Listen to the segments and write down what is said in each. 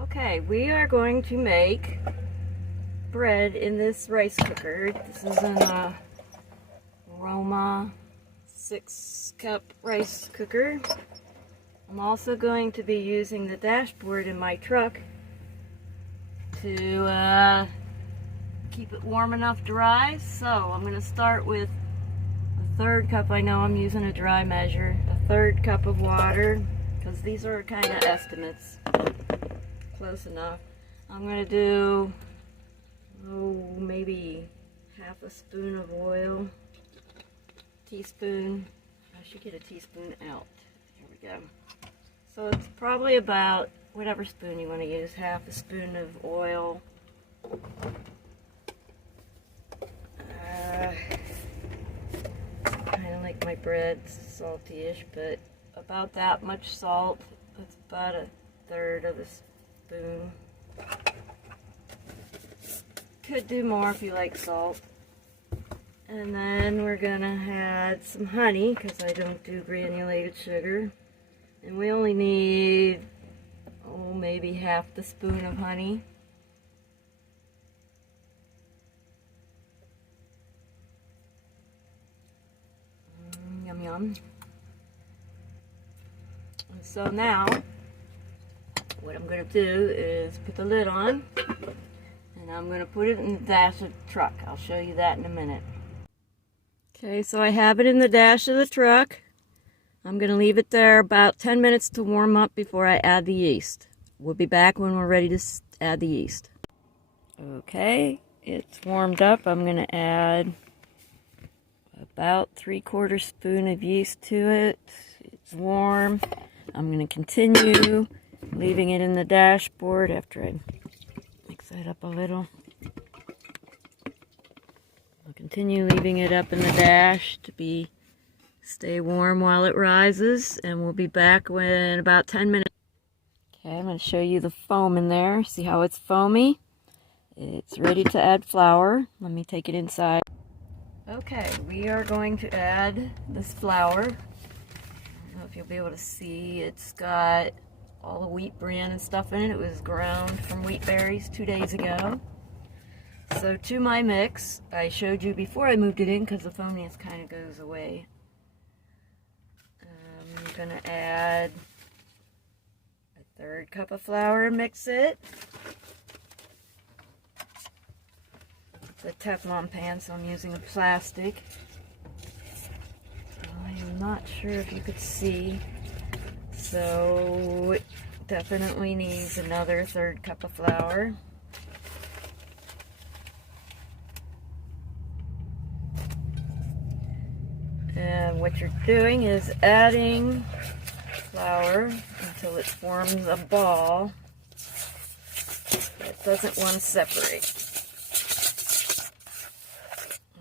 Okay, we are going to make bread in this rice cooker. This is an Roma 6-cup rice cooker. I'm also going to be using the dashboard in my truck to keep it warm enough to rise. So I'm going to start with a 1/3 cup. I know I'm using a dry measure. A 1/3 cup of water, because these are kind of estimates. Close enough. I'm going to do, maybe half a spoon of oil. Teaspoon. I should get a teaspoon out. Here we go. So it's probably about whatever spoon you want to use. Half a spoon of oil. Kind of like my bread, salty-ish, but about that much salt. That's about a 1/3 of a spoon. Could do more if you like salt. And then we're gonna add some honey, because I don't do granulated sugar. And we only need, maybe half the spoon of honey. Yum yum. And so now, what I'm going to do is put the lid on, and I'm going to put it in the dash of the truck. I'll show you that in a minute. Okay, so I have it in the dash of the truck. I'm going to leave it there about 10 minutes to warm up before I add the yeast. We'll be back when we're ready to add the yeast. Okay, it's warmed up. I'm going to add about 3/4 spoon of yeast to it. It's warm. I'm going to continue leaving it in the dashboard after I mix that up a little. I'll continue leaving it up in the dash to stay warm while it rises, and we'll be back in about 10 minutes. Okay, I'm going to show you the foam in there. See how it's foamy? It's ready to add flour. Let me take it inside. Okay, we are going to add this flour. I don't know if you'll be able to see. It's got all the wheat bran and stuff in it. It was ground from wheat berries 2 days ago. So to my mix, I showed you before I moved it in because the foaminess kind of goes away. I'm going to add a 1/3 cup of flour and mix it. It's a Teflon pan, so I'm using a plastic. I am not sure if you could see. So it definitely needs another 1/3 cup of flour. And what you're doing is adding flour until it forms a ball. It doesn't want to separate.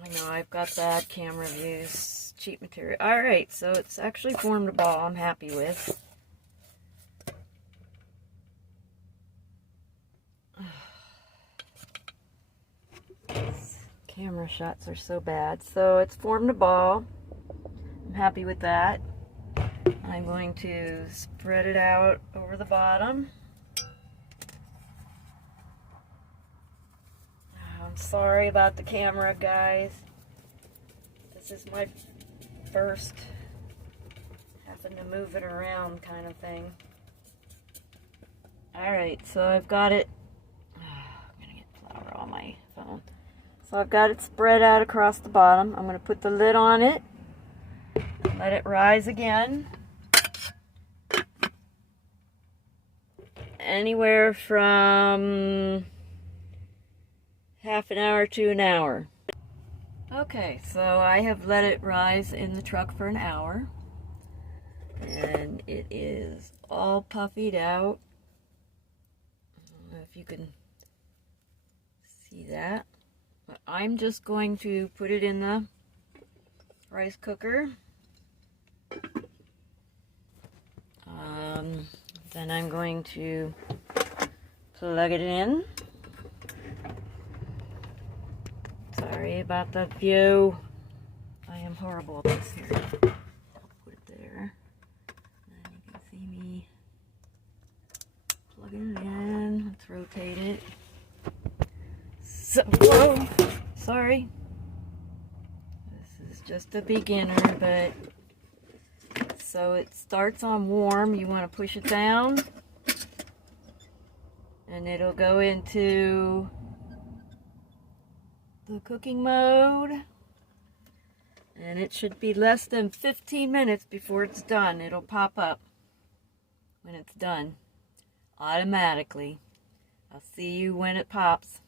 I know I've got bad camera views, cheap material. Alright, so it's actually formed a ball I'm happy with. These camera shots are so bad. So it's formed a ball. I'm happy with that. I'm going to spread it out over the bottom. I'm sorry about the camera, guys. This is my first having to move it around kind of thing. Alright, so I've got it. I'm going to get flour on my phone. So I've got it spread out across the bottom. I'm going to put the lid on it. Let it rise again. Anywhere from half an hour to an hour. Okay, so I have let it rise in the truck for an hour. And it is all puffied out. I don't know if you can see that. But I'm just going to put it in the rice cooker. Then I'm going to plug it in. Sorry about the view. I am horrible at this here. I'll put it there. And you can see me plugging it in. rotate it. So, whoa, sorry. This is just a beginner, but so it starts on warm. You want to push it down, and it'll go into the cooking mode. And it should be less than 15 minutes before it's done. It'll pop up when it's done automatically. I'll see you when it pops.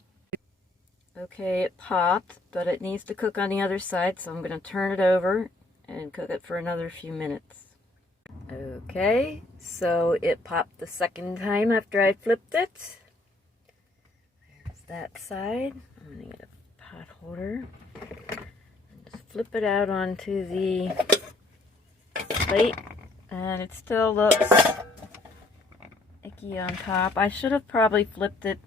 Okay, it popped, but it needs to cook on the other side, so I'm going to turn it over and cook it for another few minutes. Okay, so it popped the second time after I flipped it. There's that side. I'm going to get a pot holder and just flip it out onto the plate, and it still looks icky on top. I should have probably flipped it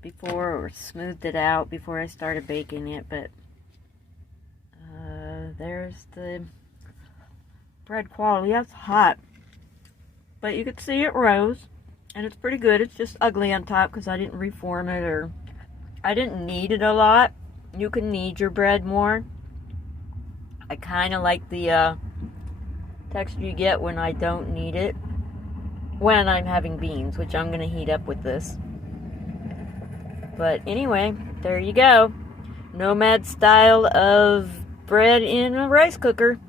before or smoothed it out before I started baking it, but there's the bread quality. That's hot, but you can see it rose, and it's pretty good. It's just ugly on top because I didn't reform it, or I didn't knead it a lot. You can knead your bread more. I kind of like the texture you get when I don't knead it, when I'm having beans, which I'm going to heat up with this. But anyway, there you go. Nomad style of bread in a rice cooker.